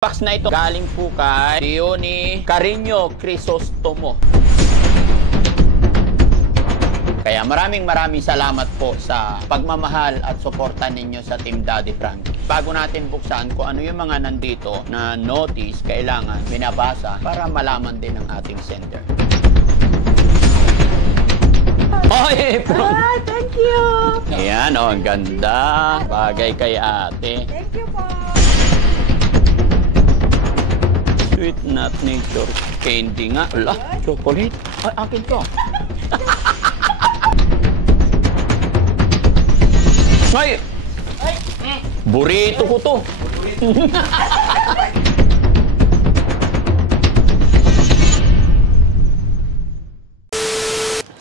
Box na ito galing po kay Diony Carino Crisostomo. Kaya maraming salamat po sa pagmamahal at suporta ninyo sa Team Daddy Frankie. Bago natin buksan kung ano yung mga nandito na notice, kailangan binabasa para malaman din ng ating sender. Oy, thank you! Ayan, ang ganda. Bagay kay ate. Thank you po! Sweet Nut Nature Candy nga. Ala, chocolate. Ay, akin to. Ay! Burrito ko to.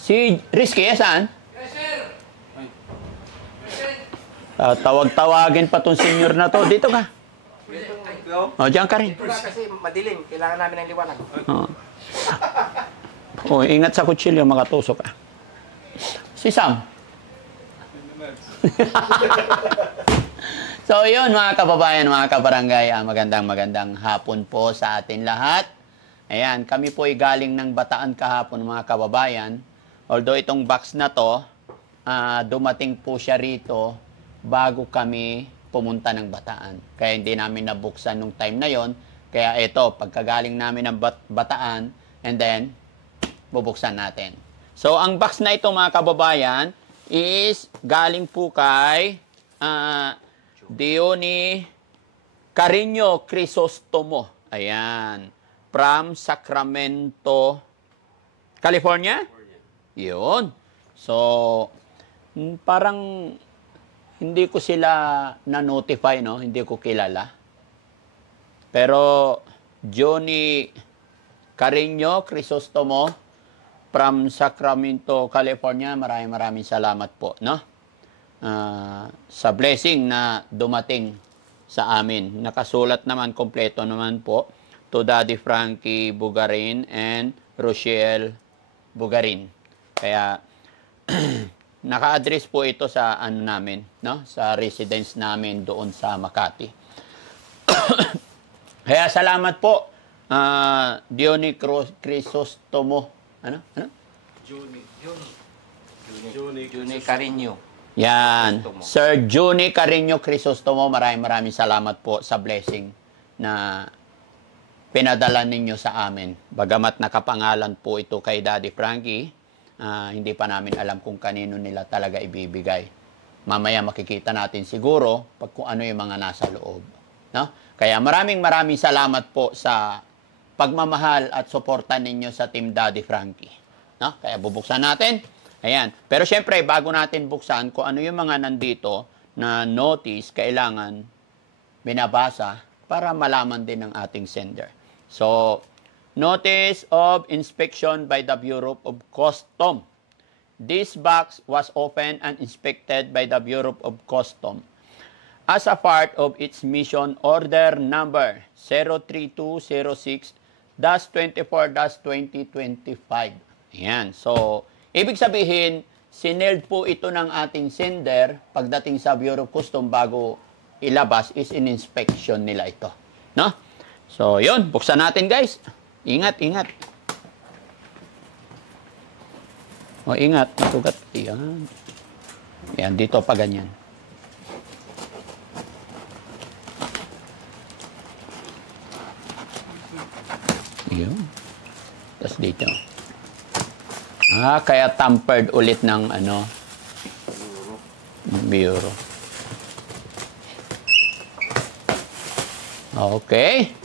Si Rizky, saan? Yes, sir. Tawag-tawagin pa tong senior na to. Dito ka. O, diyan ka rin. Kasi madilim, kailangan namin ng liwanag. O, ingat sa kutsilyo, makatusok ka. Si Sam. So, yun mga kababayan, mga kabarangay, magandang hapon po sa atin lahat. Ayan, kami po ay galing ng Bataan kahapon mga kababayan. Although itong box na to, dumating po siya rito bago kami pumunta ng Bataan. Kaya hindi namin nabuksan nung time na yon. Kaya ito, pagkagaling namin ng Bataan, and then, bubuksan natin. So, ang box na ito mga kababayan is galing po kay Diony Carino Crisostomo. Ayan. From Sacramento, California? Yun. So, parang hindi ko sila na-notify, no? Hindi ko kilala. Pero, Diony Carino Crisostomo from Sacramento, California, maraming salamat po, no? Sa blessing na dumating sa amin. Nakasulat naman, kompleto naman po, to Daddy Frankie Bugarin and Rochelle Bugarin. Kaya, naka-address po ito sa ano namin, no? Sa residence namin doon sa Makati. Kaya salamat po, Diony Crisostomo. Ano? Diony Carino. Yan. Sir Diony Carino Crisostomo, maraming salamat po sa blessing na pinadala ninyo sa amin. Bagamat nakapangalan po ito kay Daddy Frankie, hindi pa namin alam kung kanino nila talaga ibibigay. Mamaya makikita natin siguro pag kung ano yung mga nasa loob. No? Kaya maraming salamat po sa pagmamahal at suporta ninyo sa Team Daddy Frankie. No? Kaya bubuksan natin. Ayan. Pero syempre, bago natin buksan kung ano yung mga nandito na notice, kailangan binabasa para malaman din ng ating sender. So, Notice of Inspection by the Bureau of Customs. This box was opened and inspected by the Bureau of Customs as a part of its mission order number 03206-24-2025. Ayan. So, ibig sabihin, sineld po ito ng ating sender pagdating sa Bureau of Customs bago ilabas is in inspection nila ito. No? So, yun. Buksan natin, guys. Ingat. O, ingat. Matugat. Yan. Yan, dito pa ganyan. Yun. Tapos dito. Kaya tampered ulit ng ano, Bureau. Okay.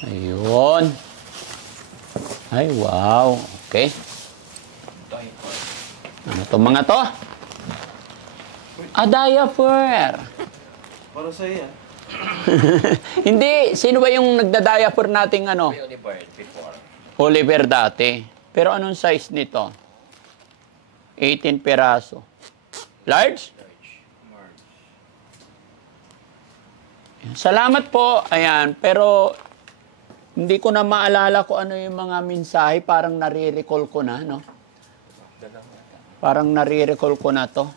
Ayun. Ay, wow. Okay. Ano itong mga to? Diaper. Para sa'yo yan. Hindi. Sino ba yung nagda-diaper nating ano? Oliver before. Oliver dati. Pero anong size nito? 18 peraso. Large? Salamat po. Ayan. Pero hindi ko na maalala kung ano yung mga mensahe. Parang nare-recall ko na, no? Parang nare-recall ko na to.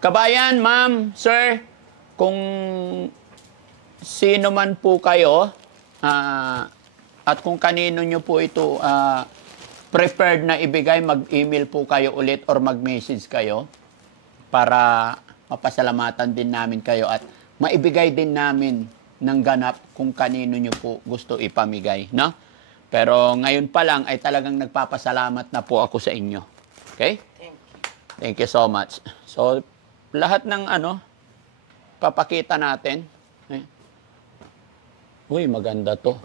Kabayan, ma'am, sir, kung sino man po kayo, at kung kanino nyo po ito preferred na ibigay, mag-email po kayo ulit or mag-message kayo para mapasalamatan din namin kayo at maibigay din namin ng ganap kung kanino nyo po gusto ipamigay, no? Pero ngayon pa lang ay talagang nagpapasalamat na po ako sa inyo. Okay? Thank you so much. So, lahat ng papakita natin. Uy, maganda to.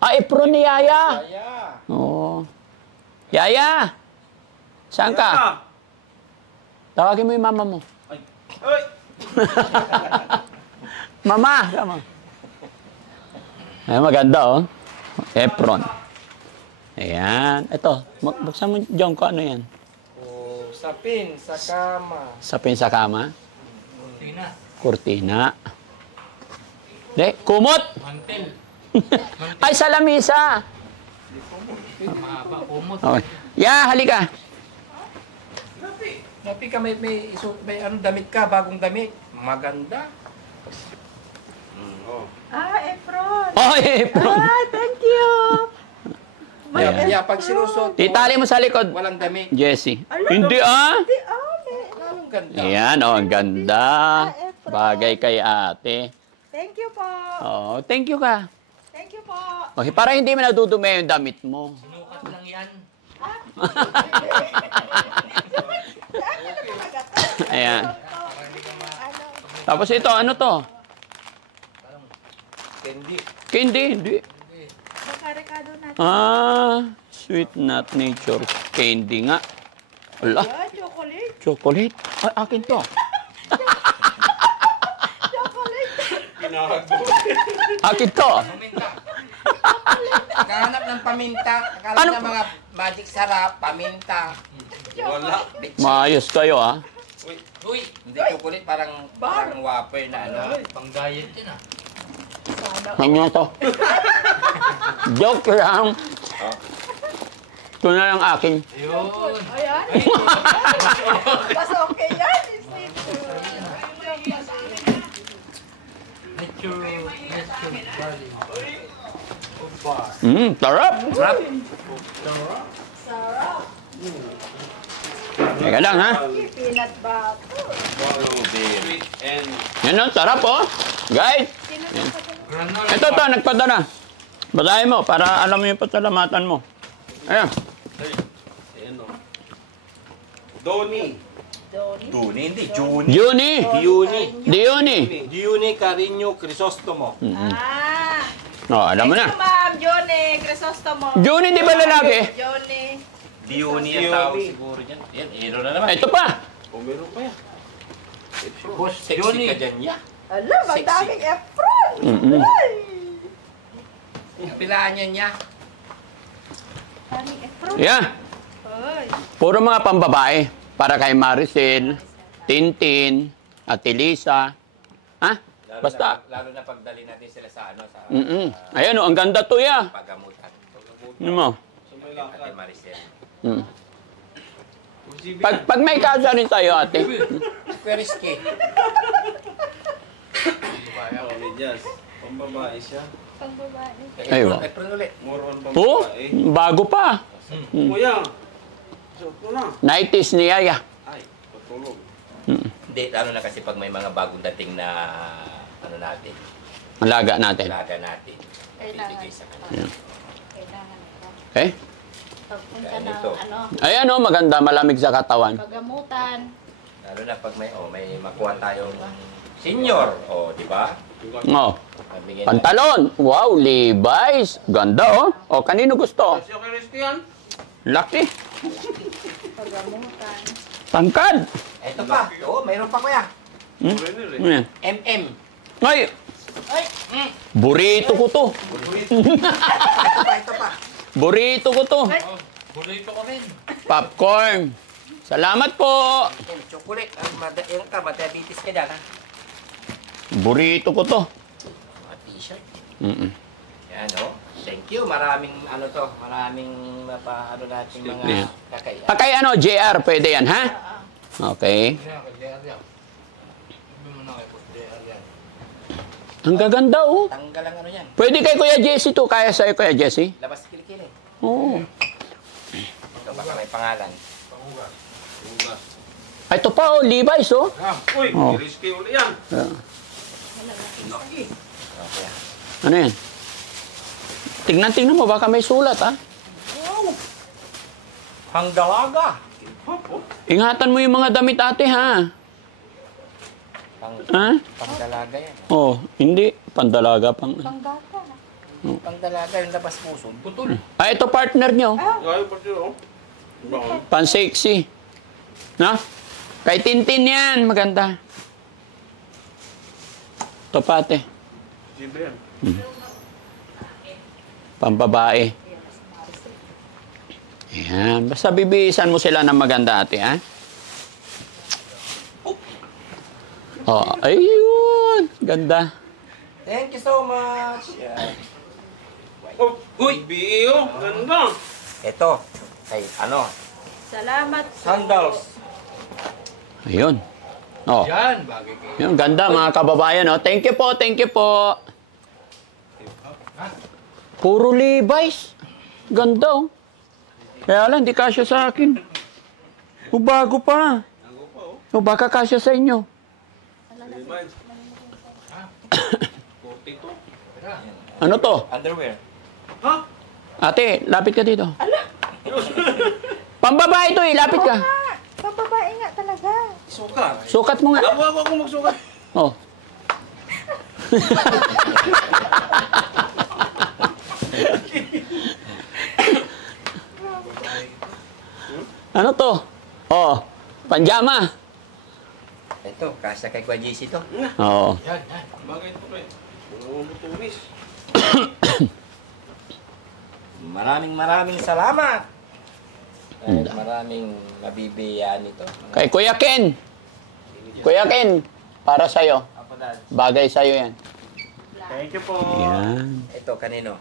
Apron ni Yaya. Oo. Yaya! Saan ka? Tawagin mo yung mama mo. Ay! Mama! Come on. Ay, maganda, oh. Apron. Ayan. Ito. Buksan mo, John, ko ano yan? Oh, sapin sa kama. Sapin sa kama? Kurtina. Kurtina. Kumot! Mantel. Ay, sa lamisa! Mahaba, kumot. Okay. Yeah, halika. Napi ka, may damit ka, bagong damit. Maganda. Efron. Oh, apron. Thank you. Ayan. Pag sinusot mo, Itali mo sa likod. walang damit. Jessie. Hindi, ah. Lalong ganda. Ayan, oh, ang ganda. Bagay kay ate. Thank you po. Oh, thank you ka. Thank you po. Okay, para hindi mo nadudumi yung damit mo. Sinukat lang yan. Ayan. Tapos ito, ano to? Candy. Candy, hindi. Makarekado natin. Sweet nut nature candy nga. Ala, Chocolate. chocolate. Ay, akin to. Chocolate. Akin to. Paminta. Nakahanap ng paminta. Akala Ano? na mga magic sarap, paminta. Wala. Maayos kayo, ah. Uy, hindi chocolate, parang wafer na ano. Pang diet yun ah. Ano to? Joke lang. Ito na lang akin. Ayun. Ayan. Mas okay yan. Sarap. Sarap. Sarap. Teka lang, ha? Peanut butter. Yan o, sarap, oh. Guys, ito, nagpadala. Basahin mo para alam mo yung pasalamatan mo. Ayan. Doni. Doni, hindi. Juni. Juni. Diuni. Diuni. Diuni Carino Crisostomo. Oh, alam mo Thank na. you, Ma'am. Johnny Crisostomo. Juni, di ba lalaki? Johnny. Diuni ang tawag siguro dyan. Yan, hero na naman. Ito pa. O, meron pa yan. Boss, sexy ka dyan, ya. Alam, ang daming Efron. Ay. Pilaan yan, ya. Daming Efron. Yeah. Ay. Puro mga pambabae. Para kay Maricel, Tintin, Ate Lisa. Ha? Basta. Lalo na pagdali natin sila sa ano, sa Ayan, oh, ang ganda to, ya. pagamutan. Ano mo? Ate Maricel. Pag may kasya rin tayo, ate. Periske. Pambabae siya. Pang babae. Ayun. Efron ulit. More on Oh, pambabae. bago pa. Kuya, suot mo na. 90s ni Yaya. Ay, patulog. Hindi, lalo na kasi pag may mga bagong dating na ano natin, Alaga natin. alaga natin. Kailangan. Ibigay sa kanila. Kailangan ito. Okay? Pagpunta Kaya ng ito. Ayan, oh, maganda. Malamig sa katawan. pagamutan. Lalo na pag may makuha tayong senior, o di ba? Oh. Mabigyan Pantalon. Wow, Levi's. Ganda, oh. O, kanino gusto? Siya kay Christian? Laki. Pagamutan. Tangkad. Ito pa. Oo, mayroon pa kuya. Foreigner eh. Ano yan? MM. Ay, Ay! burrito ko to. Ito pa. Burrito ko to. Burrito ko rin. Popcorn. Salamat po. Yan, chocolate. Yung ka, diabetes ka dyan, ha? Burrito ko to. Mga t-shirt. Mm-mm. Yan, o. Thank you. Maraming, maraming ano natin mga Yeah. kakaya. Kay ano, JR, pwede yan, ha? Okay. Ang gaganda, oh. Tanggal ang ano yan. Pwede kay Kuya Jesse to. Kaya sa'yo, Kuya Jesse? Labas kilikili. Oo. Ito baka may pangalan. Ay, ito pa, oh. Levi's, oh. Ah, uy, Oh. risky ulit yan. Okay. Ano yan? Tingnan mo, baka may sulat, ah. Pangdalaga. Ingatan mo yung mga damit, ate, ha? Ha? Pangdalaga yan. Oh, hindi. Pandalaga pang... Panggata. Pangdalaga yung labas puso. Putol. Ah, ito partner nyo. Ayaw pa siya, oh. Bakit? Pan-sexy. No? Kay Tintin yan. Maganda. Ito pa, ate. Siyempre yan. Pambabae. Ayan. Basta bibihisan mo sila ng maganda, ate, ha? Oh, ayun. Ganda. Thank you so much. Yan. Oh, uy, BEO. Ganda. Ito. Kay ano? Salamat po. Sandals. Ayun. Oh. Yan. Bagay kayo. Yung ganda, mga kababayan, oh. Thank you po, thank you po. Puro Levi's. Ganda, oh. Kaya lang, hindi kasya sa akin. O, bago pa. O, baka kasya sa inyo. Levi's. 42. Ano to? Underwear. Ha? Ate, lapit ka dito. Pambabae to, lapit ka. Pambabae nga talaga. Suka. Sukat mo nga. Ako magsukat. Oh. Ano to? Oh, panjama. Ito. Kasya kay Kuya JC to. Oo. Yan. Yan. Bagay ito, pre. Mga tunis. Maraming salamat. Ay, maraming mabibiyaan ito. Kay Kuya Ken. Kuya Ken, para sa'yo. Apo dad. Bagay sa'yo yan. Thank you po. Yan. Ito kanino?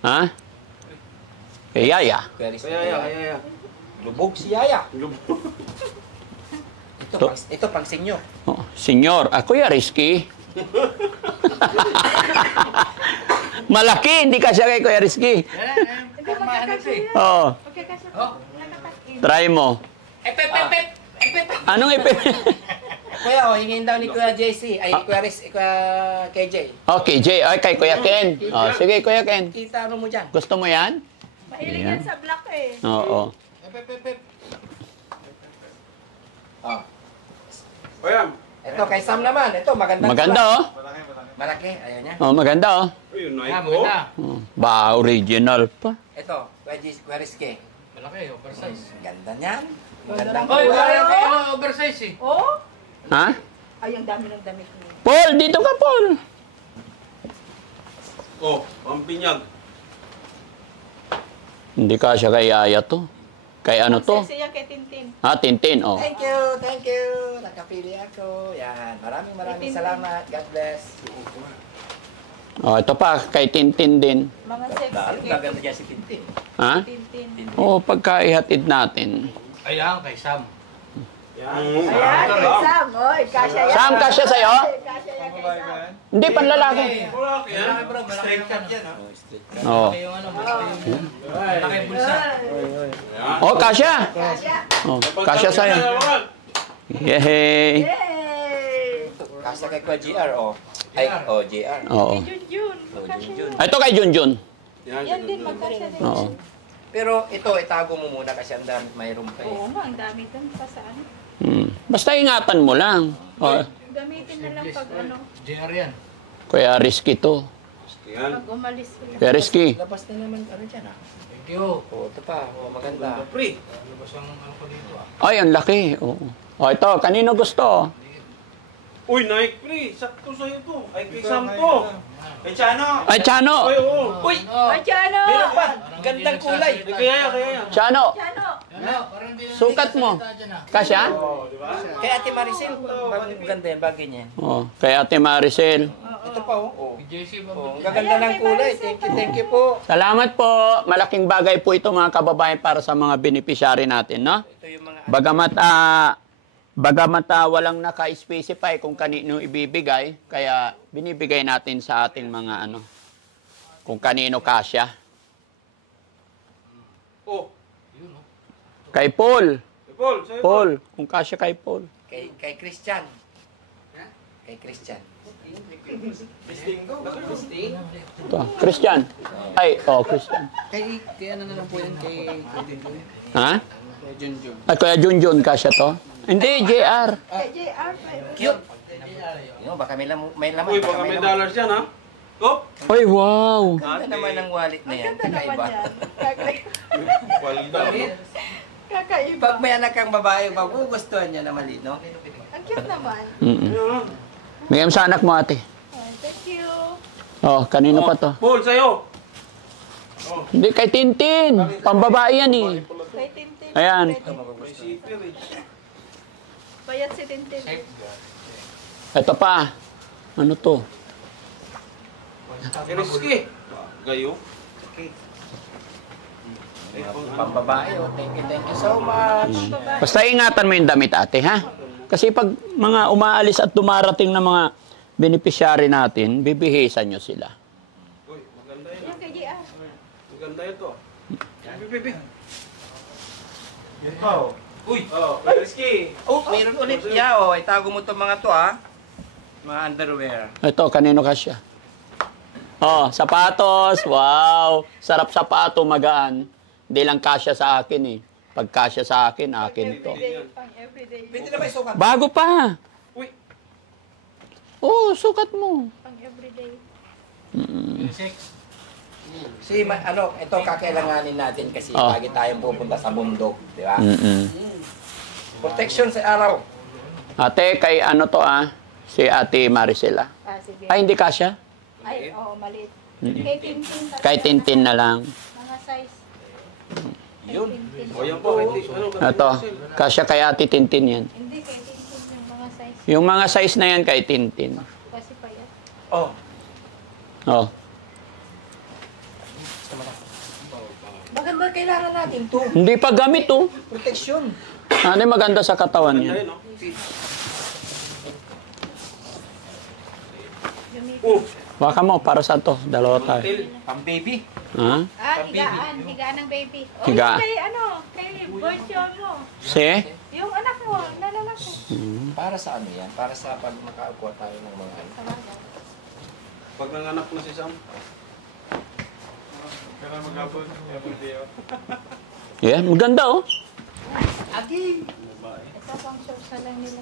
Ha? Kay Yaya. Very Kaya. Lubog si Yaya. Lubog. Ito pang sinyo. Oh, senyor, ako ya Rizky. Malaki, hindi kasya kay Kuya Rizky. Hindi magkakasya yan. Oo. Magkakasya. Nakatakin. Try mo. Epep. Anong ipin? Kuya, hingin daw ni Kuya JC. Ay, ni Kuya Riz, Kuya KJ. Okay, Jay. Ay, kay Kuya Ken. Oh, sige, Kuya Ken. Kita ano mo dyan? Gusto mo yan? Mahilig Ayan. yan sa black eh. Oo. Epep. Oh. Ayan. Ito kay Sam naman. Ito, maganda. Maganda, oh. Malaki. Ayaw niya. Oh, maganda, oh. Uy, yung Ah, Nike ko. maganda. Oh, ba, original pa. Ito, Kuya Rizky. Malaki, oversize. Ganda niyan. Magandang Oy, kulay. parang kayo oversize eh. Oh? Ha? Ay, ang dami ng damit niya. Paul, dito ka, Paul. Oh, pampinyag. Hindi kasya kay Yaya to. Kay ano to? Sexy yan kay Tintin. Ha, Tintin, oh. Thank you. Nakapili ako. Yan. Maraming salamat. God bless. Oh, ito pa, kay Tintin din. Mga sexy Lalo kay gaganda dyan si Tintin. Ha? Tintin. Oh, pagkaihatid natin. Ayan, kay Sam. Yan. Ayan, kay Sam. Oy, kasya yan. Sam, kasya sa'yo? Kasya yan kay Sam. Hindi, panlalaki. Malaki yan. Malaki bro, malaki yung ano. Oh, street ka. Oh. Malaki yung ano, malaki yung... Malaki yung bulsa. Oh, kasya. Kasya. Oh, kasya sa'yo. Yehey. Yay! Kasya kay Kuya GR, oh. Ay, oh, GR. Oo. Junjun. Oh, Kasya Junjun. yan. Ito kay Junjun. Yan din, magkasya din. Oo. Pero ito, itago mo muna kasi ang dami mayroon pa eh. Oo nga, ang dami dun pa sa ano. Basta ingatan mo lang. Oh, Gamitin na lang pag ano, JR yan. Kuya Rizky to. Yan. pag umalis sila. Kuya Rizky. Labas na naman, ano dyan ah. Thank you. Oh, ito pa, oh, maganda. Pre. Labas ang ano ko dito ah. Ay, ang laki. Oo. Oh, ito, kanino gusto? Uy, Nike pre. Sakto sa'yo to. Ay, kay Sam to. Kay Chano. Ay, Chano. Ay, oo. Uy! Ay, Chano! Meron pa! Gandang kulay! Kaya. Chano. Chano! Ano? Parang hindi na Sukat mo. nagsasalita dyan, ah. Kasya? Oh, di ba? Kay Ate Maricel, maganda yan, bagay niya. Oh, kay Ate Maricel. Ito pa, oh. Oh, Kay JC ba? ang gaganda ng kulay. Thank you po. Salamat po. Malaking bagay po ito mga kababayan para sa mga beneficiary natin, no? Ito yung mga... Bagamat Bagamat walang naka-specify kung kanino ibibigay, kaya binibigay natin sa ating mga ano, kung kanino kasya. Oh, Yun, oh. Kay Paul. Paul, sa'yo Paul, kung kasya kay Paul. Kay Christian. Kay Christian. Ito, Christian. Ay, Christian. Kay ano na lang po yan, kay Junjun. Ha? Kay Junjun. Ay, Kuya Junjun, kasya to? Hindi, JR. Kay JR. Cute. Baka may laman. Uy, baka may dollars yan, ha? Oh, Ay, wow. Ganda naman ang wallet na yan. Ganda naman Kakaiba. yan. walda. Kakaiba. Pag may anak kang babae, magugustuhan niya na maliit, no? Ang cute naman. Mm-mm. Bigyan mo sa anak mo, ate. Ay, thank you. Oh, kanino pa to? Paul, sa'yo. Hindi, kay Tintin. Pambabae yan eh. Kay Tintin. Ayan. May sipir, eh. Bayad si Tintin. Ito pa. Ano to? Risky. Gayo. Pambabae, oh. Thank you so much. Basta ingatan mo yung damit, ate, ha? Kasi pag mga umaalis at dumarating na mga beneficiary natin, bibihisan nyo sila. Uy, maganda yun. Yung kay JR. Maganda ito. Bibi. Oh. Uy, risky. Oh, mayroon ulit. Yeah, oh. Itago mo itong mga to, ha? Mga underwear. Ito, kanino kasya? Oh, sapatos. Wow. Sarap sapato, magaan. Hindi lang kasya sa akin eh. Pag kasya sa akin, akin to. Everyday. Pang everyday. Pwede na may sukat. Bago pa. Uy. Oh, sukat mo. Pang everyday. Ito kakailanganin natin kasi Oh. lagi tayong pupunta sa bundok, di ba? Mm-mm. Protection sa araw. Ate, kay ano to Si Ate Maricela. Sige. Ay, hindi kasya? Ay, oo, maliit. Kay Tintin. Kay Tintin na lang. Mga size. Yun. O yan po. Ito, kasya kay Ate Tintin yan. Hindi, kay Tintin yung mga size. Yung mga size na yan kay Tintin. Kasi payat. Oh. Oh. Maganda kailangan natin to. Hindi pa gamit oh. Protection. Ano yung maganda sa katawan Maganda yan? yun, no? Gamitin. Baka mo, para sa to. Dalawa tayo. Pang baby. Ha? Higaan. Higaan ng baby. O, Higa. yung kay, kay boysiyon mo. Si? Yung anak mo, nalalaki. Para sa ano yan? Para sa pag makaukuha tayo ng mga ano. Pag nanganak na si Sam. Yeah, maganda oh. Agi! Ito pang social lang nila.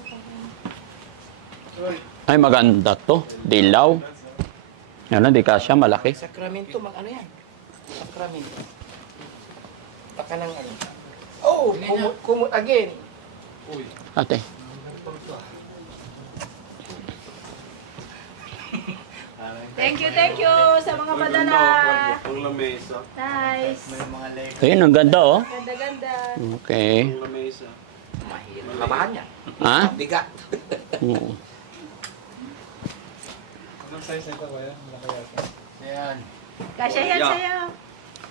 Ay, maganda to. Dilaw. Yan, hindi kasya, malaki. Sacramento, ano yan? Sacramento. Baka ng ano. Oh! Kumot again. Ate. Thank you sa mga padala. Ang lamesa. Nice. Ayun, ang ganda oh. Ganda-ganda. Okay. Ang lamesa. Mahirap. Labahan yan. Ha? Bigat. Oo. Ayan. Kasya yan Yeah. sa'yo.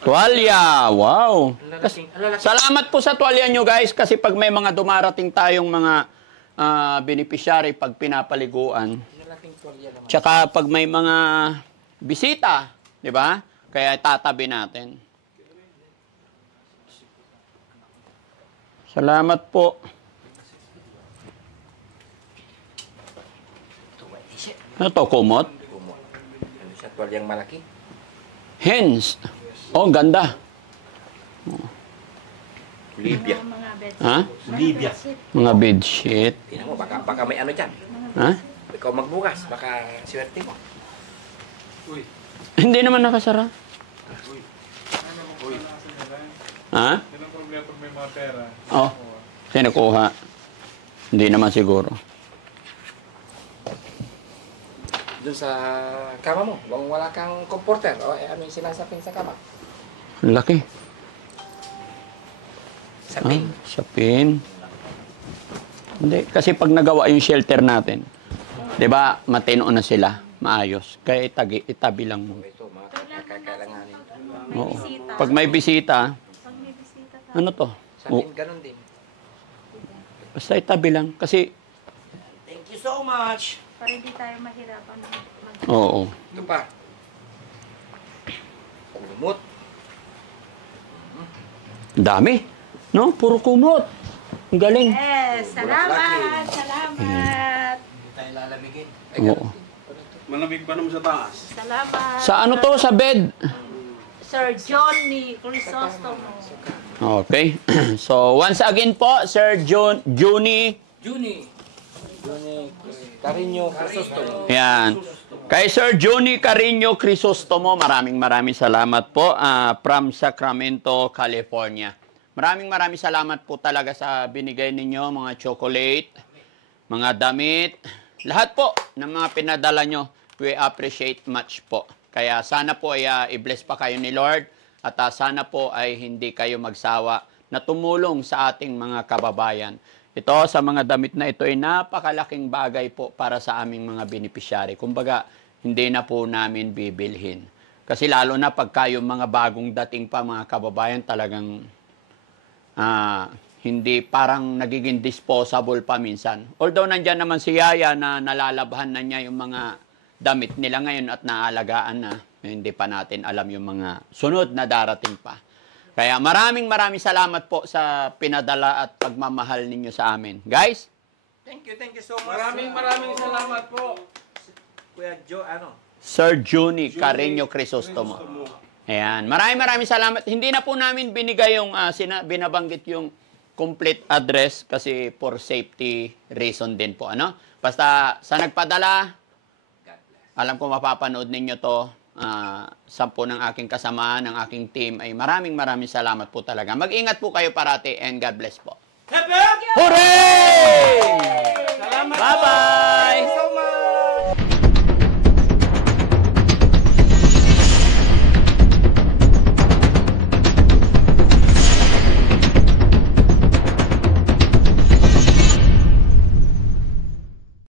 Tuwalya. Wow. Ang lalaki. Salamat po sa tuwalya nyo guys kasi pag may mga dumarating tayong mga beneficiary pag pinapaliguan. Lalaking tuwalya naman. Tsaka pag may mga bisita, di ba? Kaya tatabi natin. Salamat po. Ano to, kumot? Kumot. Ano siya? Tuwalyang malaki? Hens. Oh, ganda. Libya. Mga bed. Ha? Libya. Mga bedsheet. Tingnan mo, baka may ano dyan. Ha? Ikaw magbukas, baka swerte mo. Uy. Hindi naman nakasara. Ha? Yan ang problema pag may mga pera. Oh. Sino kuha? Hindi naman siguro. Doon sa kama mo, kung wala kang comforter, o ano yung sinasapin sa kama? Ang laki. Sapin. Sa pin. Hindi. Kasi pag nagawa yung shelter natin, di ba, matino na sila. Maayos. Kaya itabi lang mo. Ito, mga kakailanganin. Oo. Bisita. Pag may bisita, Pag may bisita ka. ano to? Sapin, ganun din. Basta itabi lang. Kasi, Thank you so much. Para hindi tayo mahirapan oo. Ito pa. Kumot. Dami. No? Puro kumot. Ang galing. Yes, salamat, salamat. Hindi tayo lalamigin. Oo. Malamig ba naman sa taas? Salamat. Sa ano to? Sa bed? Sir Johnny Crisostomo. Okay. So, once again po, Sir Juni. Juni. Carino Crisostomo. Yan. Kay Sir Juni Carino Crisostomo, maraming salamat po from Sacramento, California. Maraming salamat po talaga sa binigay ninyo, mga chocolate, mga damit, lahat po ng mga pinadala nyo. We appreciate much po. Kaya sana po ay i-bless pa kayo ni Lord at sana po ay hindi kayo magsawa na tumulong sa ating mga kababayan. Ito, sa mga damit na ito ay napakalaking bagay po para sa aming mga beneficiary. Kumbaga, hindi na po namin bibilhin. Kasi lalo na pagka yung mga bagong dating pa mga kababayan talagang hindi parang nagiging disposable pa minsan. Although nandyan naman si Yaya na nalalabhan na niya yung mga damit nila ngayon at naalagaan na, hindi pa natin alam yung mga sunod na darating pa. Kaya maraming salamat po sa pinadala at pagmamahal ninyo sa amin. Guys, Thank you so much. Maraming salamat po. Kuya Joe, Sir Juni Carino Crisostomo. Ayan. Maraming salamat. Hindi na po namin binigay yung, binabanggit yung complete address kasi for safety reason din po. Ano? Basta sa nagpadala, alam ko mapapanood ninyo to. 10 ng aking kasamaan, ng aking team ay maraming salamat po talaga. Mag-ingat po kayo parati and God bless po. Happy! Hooray! Salamat po! Bye-bye!